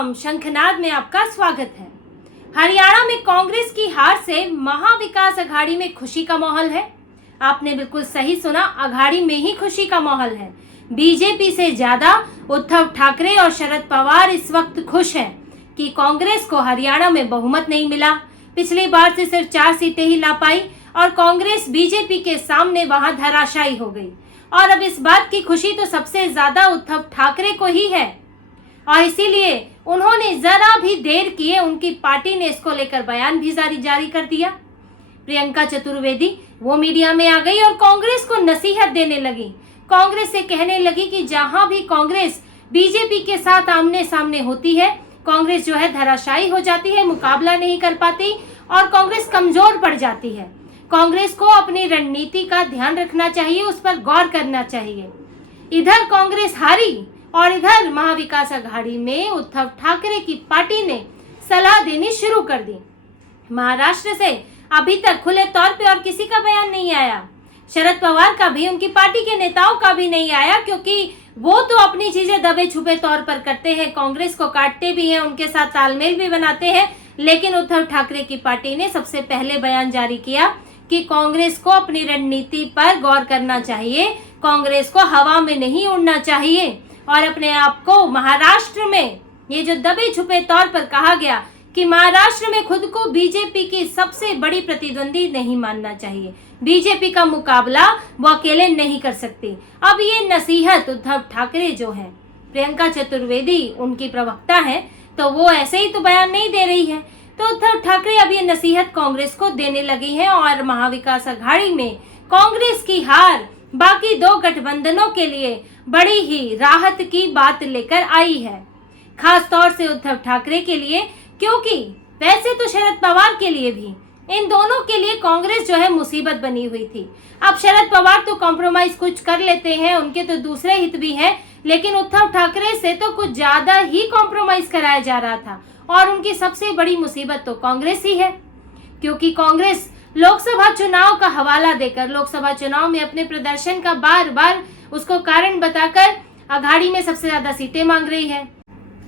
राम, शंखनाद में आपका स्वागत है। हरियाणा में कांग्रेस की हार से महाविकास अघाड़ी में खुशी का माहौल है। आपने बिल्कुल सही सुना, अघाड़ी में ही खुशी का माहौल है। बीजेपी से ज्यादा उद्धव ठाकरे और शरद पवार इस वक्त खुश हैं कि कांग्रेस को हरियाणा में बहुमत नहीं मिला। पिछली बार से सिर्फ 4 सीटें ही ला पाई और कांग्रेस बीजेपी के सामने वहां धराशायी हो गई। और अब इस बात की खुशी तो सबसे ज्यादा उद्धव ठाकरे को ही है और इसीलिए उन्होंने जरा भी देर किए उनकी पार्टी ने इसको लेकर बयान भी जारी कर दिया। प्रियंका चतुर्वेदी वो मीडिया में आ गई और कांग्रेस को नसीहत देने लगी। कांग्रेस से कहने लगी कि जहां भी कांग्रेस बीजेपी के साथ आमने सामने होती है, कांग्रेस जो है धराशायी हो जाती है, मुकाबला नहीं कर पाती और कांग्रेस कमजोर पड़ जाती है। कांग्रेस को अपनी रणनीति का ध्यान रखना चाहिए, उस पर गौर करना चाहिए। इधर कांग्रेस हारी और इधर महाविकास अघाड़ी में उद्धव ठाकरे की पार्टी ने सलाह देनी शुरू कर दी। महाराष्ट्र से अभी तक खुले तौर पे और किसी का बयान नहीं आया। शरद पवार का भी, उनकी पार्टी के नेताओं का भी नहीं आया, क्योंकि वो तो अपनी चीजें दबे छुपे तौर पर करते हैं, कांग्रेस को काटते भी हैं, उनके साथ तालमेल भी बनाते हैं। लेकिन उद्धव ठाकरे की पार्टी ने सबसे पहले बयान जारी किया कि कांग्रेस को अपनी रणनीति पर गौर करना चाहिए, कांग्रेस को हवा में नहीं उड़ना चाहिए और अपने आप को महाराष्ट्र में, ये जो दबे छुपे तौर पर कहा गया कि महाराष्ट्र में खुद को बीजेपी की सबसे बड़ी प्रतिद्वंदी नहीं मानना चाहिए, बीजेपी का मुकाबला वो अकेले नहीं कर सकती। अब ये नसीहत उद्धव ठाकरे जो है, प्रियंका चतुर्वेदी उनकी प्रवक्ता है, तो वो ऐसे ही तो बयान नहीं दे रही है। तो उद्धव ठाकरे अब ये नसीहत कांग्रेस को देने लगी है और महाविकास अघाड़ी में कांग्रेस की हार बाकी 2 गठबंधनों के लिए बड़ी ही राहत की बात लेकर आई है, खास तौर से उद्धव ठाकरे के लिए, क्योंकि वैसे तो शरद पवार के लिए भी, इन दोनों के लिए कांग्रेस जो है मुसीबत बनी हुई थी। अब शरद पवार तो कॉम्प्रोमाइज कुछ कर लेते हैं, उनके तो दूसरे हित भी हैं, लेकिन उद्धव ठाकरे से तो कुछ ज्यादा ही कॉम्प्रोमाइज कराया जा रहा था और उनकी सबसे बड़ी मुसीबत तो कांग्रेस ही है, क्योंकि कांग्रेस लोकसभा चुनाव का हवाला देकर, लोकसभा चुनाव में अपने प्रदर्शन का बार बार उसको कारण बताकर अघाड़ी में सबसे ज्यादा सीटें मांग रही है।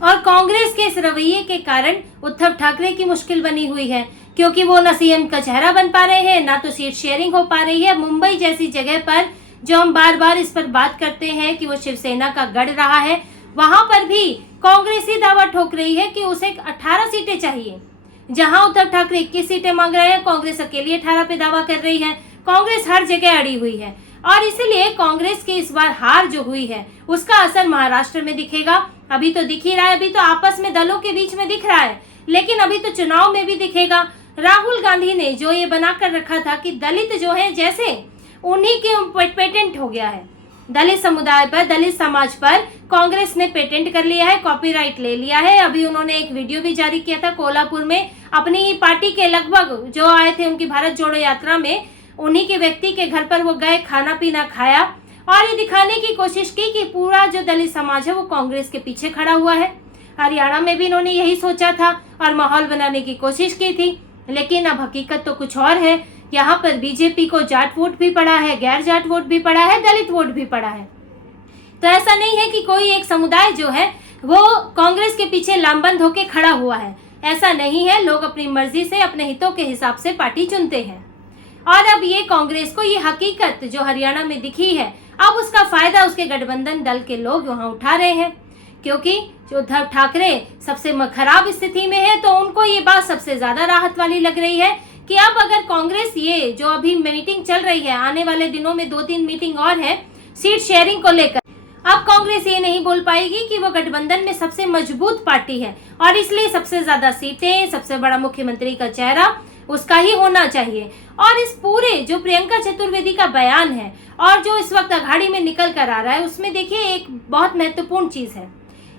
और कांग्रेस के इस रवैये के कारण उद्धव ठाकरे की मुश्किल बनी हुई है, क्योंकि वो न सीएम का चेहरा बन पा रहे हैं, ना तो सीट शेयरिंग हो पा रही है। मुंबई जैसी जगह पर जो हम बार बार इस पर बात करते हैं कि वो शिवसेना का गढ़ रहा है, वहां पर भी कांग्रेस ही दावा ठोक रही है कि उसे 18 सीटें चाहिए। जहां उद्धव ठाकरे 21 सीटें मांग रहे हैं, कांग्रेस अकेली 18 पे दावा कर रही है। कांग्रेस हर जगह अड़ी हुई है और इसीलिए कांग्रेस की इस बार हार जो हुई है उसका असर महाराष्ट्र में दिखेगा। अभी तो दिख ही रहा है, अभी तो आपस में दलों के बीच में दिख रहा है, लेकिन अभी तो चुनाव में भी दिखेगा। राहुल गांधी ने जो ये बना कर रखा था कि दलित जो है जैसे उन्हीं के पेटेंट हो गया है, दलित समुदाय पर, दलित समाज पर कांग्रेस ने पेटेंट कर लिया है, कॉपीराइट ले लिया है। अभी उन्होंने एक वीडियो भी जारी किया था कोल्हापुर में, अपनी ही पार्टी के लगभग जो आए थे उनकी भारत जोड़ो यात्रा में, उन्हीं के व्यक्ति के घर पर वो गए, खाना पीना खाया और ये दिखाने की कोशिश की कि पूरा जो दलित समाज है वो कांग्रेस के पीछे खड़ा हुआ है। हरियाणा में भी इन्होंने यही सोचा था और माहौल बनाने की कोशिश की थी, लेकिन अब हकीकत तो कुछ और है। यहाँ पर बीजेपी को जाट वोट भी पड़ा है, गैर जाट वोट भी पड़ा है, दलित वोट भी पड़ा है। तो ऐसा नहीं है कि कोई एक समुदाय जो है वो कांग्रेस के पीछे लामबंद होकर खड़ा हुआ है, ऐसा नहीं है। लोग अपनी मर्जी से, अपने हितों के हिसाब से पार्टी चुनते हैं और अब ये कांग्रेस को ये हकीकत जो हरियाणा में दिखी है, अब उसका फायदा उसके गठबंधन दल के लोग वहां उठा रहे हैं, क्योंकि उद्धव ठाकरे सबसे खराब स्थिति में है, तो उनको ये बात सबसे ज्यादा राहत वाली लग रही है कि अब अगर कांग्रेस, ये जो अभी मीटिंग चल रही है, आने वाले दिनों में 2-3 मीटिंग और है सीट शेयरिंग को लेकर, अब कांग्रेस ये नहीं बोल पाएगी कि वो गठबंधन में सबसे मजबूत पार्टी है और इसलिए सबसे ज्यादा सीटें, सबसे बड़ा मुख्यमंत्री का चेहरा उसका ही होना चाहिए। और इस पूरे जो प्रियंका चतुर्वेदी का बयान है और जो इस वक्त अघाड़ी में निकल कर आ रहा है, उसमें देखिए एक बहुत महत्वपूर्ण चीज है।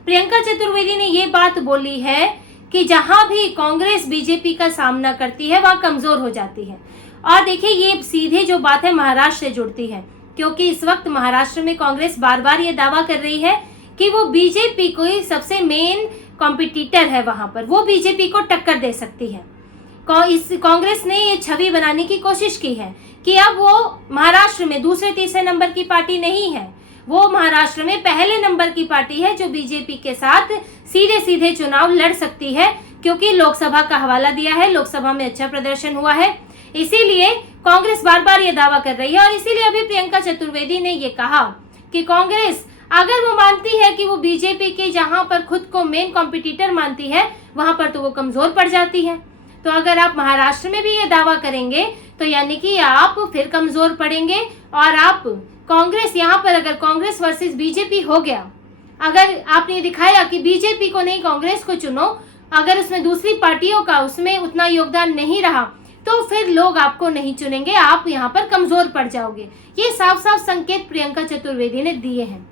प्रियंका चतुर्वेदी ने ये बात बोली है कि जहां भी कांग्रेस बीजेपी का सामना करती है वहां कमजोर हो जाती है। और देखिए ये सीधे जो बात है महाराष्ट्र से जुड़ती है, क्योंकि इस वक्त महाराष्ट्र में कांग्रेस बार बार ये दावा कर रही है कि वो बीजेपी को ही सबसे मेन कॉम्पिटिटर है, वहां पर वो बीजेपी को टक्कर दे सकती है। इस कांग्रेस ने ये छवि बनाने की कोशिश की है कि अब वो महाराष्ट्र में दूसरे तीसरे नंबर की पार्टी नहीं है, वो महाराष्ट्र में पहले नंबर की पार्टी है जो बीजेपी के साथ सीधे सीधे चुनाव लड़ सकती है, क्योंकि लोकसभा का हवाला दिया है, लोकसभा में अच्छा प्रदर्शन हुआ है। इसीलिए कांग्रेस बार बार ये दावा कर रही है और इसीलिए अभी प्रियंका चतुर्वेदी ने ये कहा कि कांग्रेस अगर वो मानती है कि वो बीजेपी के जहां पर खुद को मेन कॉम्पिटिटर मानती है वहां पर तो वो कमजोर पड़ जाती है। तो अगर आप महाराष्ट्र में भी ये दावा करेंगे तो यानी कि आप फिर कमजोर पड़ेंगे और आप कांग्रेस यहाँ पर अगर कांग्रेस वर्सेस बीजेपी हो गया, अगर आपने दिखाया कि बीजेपी को नहीं कांग्रेस को चुनो, अगर उसमें दूसरी पार्टियों का उसमें उतना योगदान नहीं रहा तो फिर लोग आपको नहीं चुनेंगे, आप यहाँ पर कमजोर पड़ जाओगे। ये साफ साफ संकेत प्रियंका चतुर्वेदी ने दिए हैं।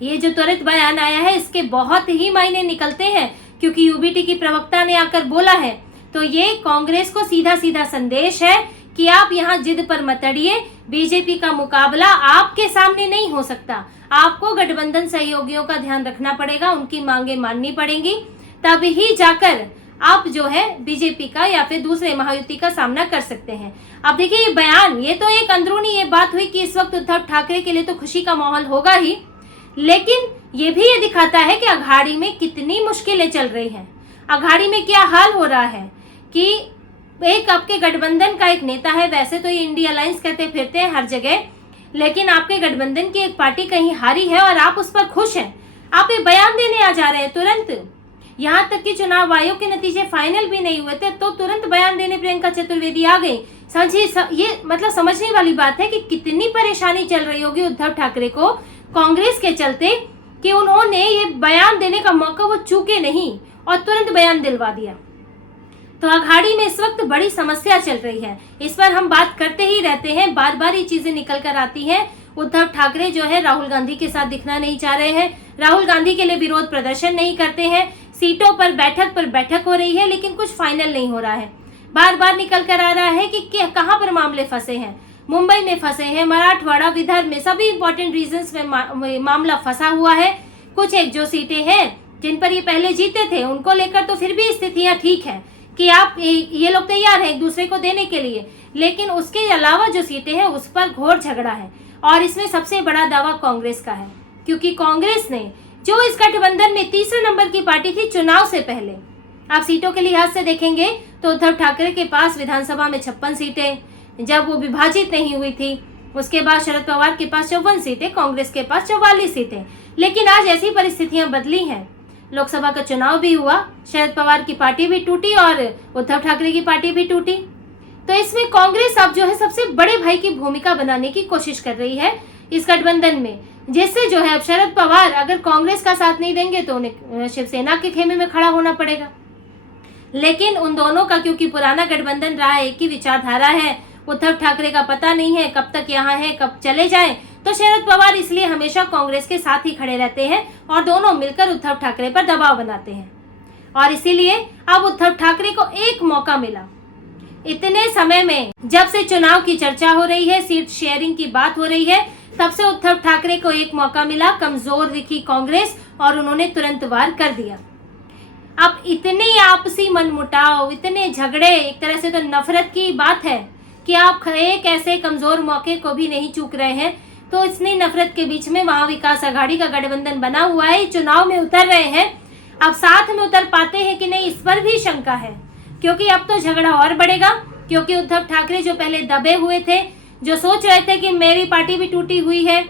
ये जो त्वरित बयान आया है इसके बहुत ही मायने निकलते हैं, क्योंकि यूबीटी की प्रवक्ता ने आकर बोला है तो ये कांग्रेस को सीधा सीधा संदेश है कि आप यहाँ जिद पर मत अड़िए, बीजेपी का मुकाबला आपके सामने नहीं हो सकता, आपको गठबंधन सहयोगियों का ध्यान रखना पड़ेगा, उनकी मांगे माननी पड़ेंगी, तब ही जाकर आप जो है बीजेपी का या फिर दूसरे महायुति का सामना कर सकते हैं। अब देखिए ये बयान, ये तो एक अंदरूनी ये बात हुई कि इस वक्त उद्धव ठाकरे के लिए तो खुशी का माहौल होगा ही, लेकिन ये भी ये दिखाता है कि अघाड़ी में कितनी मुश्किलें चल रही हैं। अघाड़ी में क्या हाल हो रहा है कि एक आपके गठबंधन का एक नेता है, वैसे तो ये इंडिया अलायंस कहते फिरते हैं हर जगह, लेकिन आपके गठबंधन की एक पार्टी कहीं हारी है और आप उस पर खुश हैं। आप ये बयान देने आ जा रहे हैं तुरंत, यहाँ तक कि चुनाव आयोग के नतीजे फाइनल भी नहीं हुए थे तो तुरंत बयान देने प्रियंका चतुर्वेदी आ गई। समझिए ये मतलब समझने वाली बात है कि कितनी परेशानी चल रही होगी उद्धव ठाकरे को कांग्रेस के चलते कि उन्होंने ये बयान देने का मौका वो चूके नहीं और तुरंत बयान दिलवा दिया। तो अघाड़ी में इस वक्त बड़ी समस्या चल रही है, इस पर हम बात करते ही रहते हैं, बार बार ये चीजें निकल कर आती हैं। उद्धव ठाकरे जो है राहुल गांधी के साथ दिखना नहीं चाह रहे हैं, राहुल गांधी के लिए विरोध प्रदर्शन नहीं करते हैं, सीटों पर बैठक हो रही है लेकिन कुछ फाइनल नहीं हो रहा है। बार बार निकल कर आ रहा है कि कहाँ पर मामले फंसे हैं, मुंबई में फंसे हैं, मराठवाड़ा विदर्भ में सभी इंपॉर्टेंट रीजन्स में मामला फंसा हुआ है। कुछ एक जो सीटें हैं जिन पर ये पहले जीते थे उनको लेकर तो फिर भी स्थितियां ठीक है कि आप ये लोग तैयार हैं एक दूसरे को देने के लिए, लेकिन उसके अलावा जो सीटें हैं उस पर घोर झगड़ा है। और इसमें सबसे बड़ा दावा कांग्रेस का है, क्योंकि कांग्रेस ने जो इस गठबंधन में तीसरे नंबर की पार्टी थी चुनाव से पहले, आप सीटों के लिहाज से देखेंगे तो उद्धव ठाकरे के पास विधानसभा में 56 सीटें जब वो विभाजित नहीं हुई थी, उसके बाद शरद पवार के पास 54 सीटें, कांग्रेस के पास 44 सीटें। लेकिन आज ऐसी परिस्थितियां बदली हैं, लोकसभा का चुनाव भी हुआ, शरद पवार की पार्टी भी टूटी और उद्धव ठाकरे की पार्टी भी टूटी। तो इसमें कांग्रेस अब जो है सबसे बड़े भाई की भूमिका बनाने की कोशिश कर रही है इस गठबंधन में, जिससे जो है अब शरद पवार अगर कांग्रेस का साथ नहीं देंगे तो उन्हें शिवसेना के खेमे में खड़ा होना पड़ेगा। लेकिन उन दोनों का क्योंकि पुराना गठबंधन रहा है, एक ही विचारधारा है, उद्धव ठाकरे का पता नहीं है कब तक यहाँ है कब चले जाए, तो शरद पवार इसलिए हमेशा कांग्रेस के साथ ही खड़े रहते हैं और दोनों मिलकर उद्धव ठाकरे पर दबाव बनाते हैं। और इसीलिए अब उद्धव ठाकरे को एक मौका मिला इतने समय में, जब से चुनाव की चर्चा हो रही है, सीट शेयरिंग की बात हो रही है, तब से उद्धव ठाकरे को एक मौका मिला, कमजोर दिखी कांग्रेस और उन्होंने तुरंत वार कर दिया। अब इतने आपसी मनमुटाव, इतने झगड़े, एक तरह से तो नफरत की बात है कि आप एक ऐसे कमजोर मौके को भी नहीं चूक रहे हैं। तो इतनी नफरत के बीच में महाविकास आघाड़ी का गठबंधन बना हुआ है, चुनाव में उतर रहे हैं। अब साथ में उतर पाते हैं कि नहीं, इस पर भी शंका है, क्योंकि अब तो झगड़ा और बढ़ेगा। क्योंकि उद्धव ठाकरे जो पहले दबे हुए थे, जो सोच रहे थे कि मेरी पार्टी भी टूटी हुई है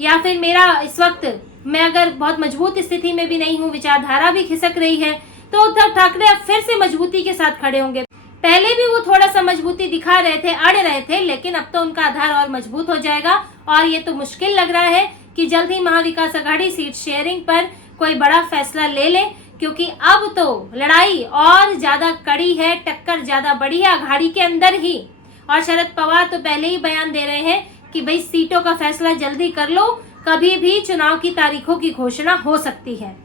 या फिर मेरा इस वक्त मैं अगर बहुत मजबूत स्थिति में भी नहीं हूँ, विचारधारा भी खिसक रही है, तो उद्धव ठाकरे अब फिर से मजबूती के साथ खड़े होंगे। पहले भी वो थोड़ा सा मजबूती दिखा रहे थे, अड़ रहे थे, लेकिन अब तो उनका आधार और मजबूत हो जाएगा। और ये तो मुश्किल लग रहा है कि जल्द ही महाविकास आघाड़ी सीट शेयरिंग पर कोई बड़ा फैसला ले ले, क्योंकि अब तो लड़ाई और ज्यादा कड़ी है, टक्कर ज्यादा बड़ी है अघाड़ी के अंदर ही। और शरद पवार तो पहले ही बयान दे रहे हैं कि भाई सीटों का फैसला जल्दी कर लो, कभी भी चुनाव की तारीखों की घोषणा हो सकती है।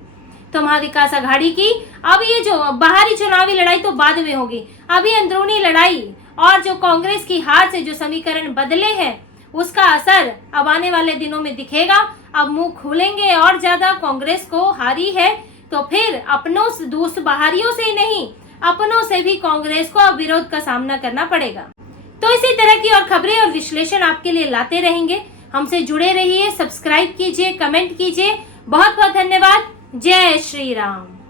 तो महाविकास आघाड़ी की अब ये जो बाहरी चुनावी लड़ाई तो बाद में होगी, अभी अंदरूनी लड़ाई और जो कांग्रेस की हार से जो समीकरण बदले हैं उसका असर अब आने वाले दिनों में दिखेगा। अब मुंह खोलेंगे और ज्यादा, कांग्रेस को हारी है तो फिर अपनों से, दूसरे बाहरियों से ही नहीं, अपनों से भी कांग्रेस को अब विरोध का सामना करना पड़ेगा। तो इसी तरह की और खबरें और विश्लेषण आपके लिए लाते रहेंगे। हमसे जुड़े रहिए, सब्सक्राइब कीजिए, कमेंट कीजिए। बहुत बहुत धन्यवाद। जय श्री राम।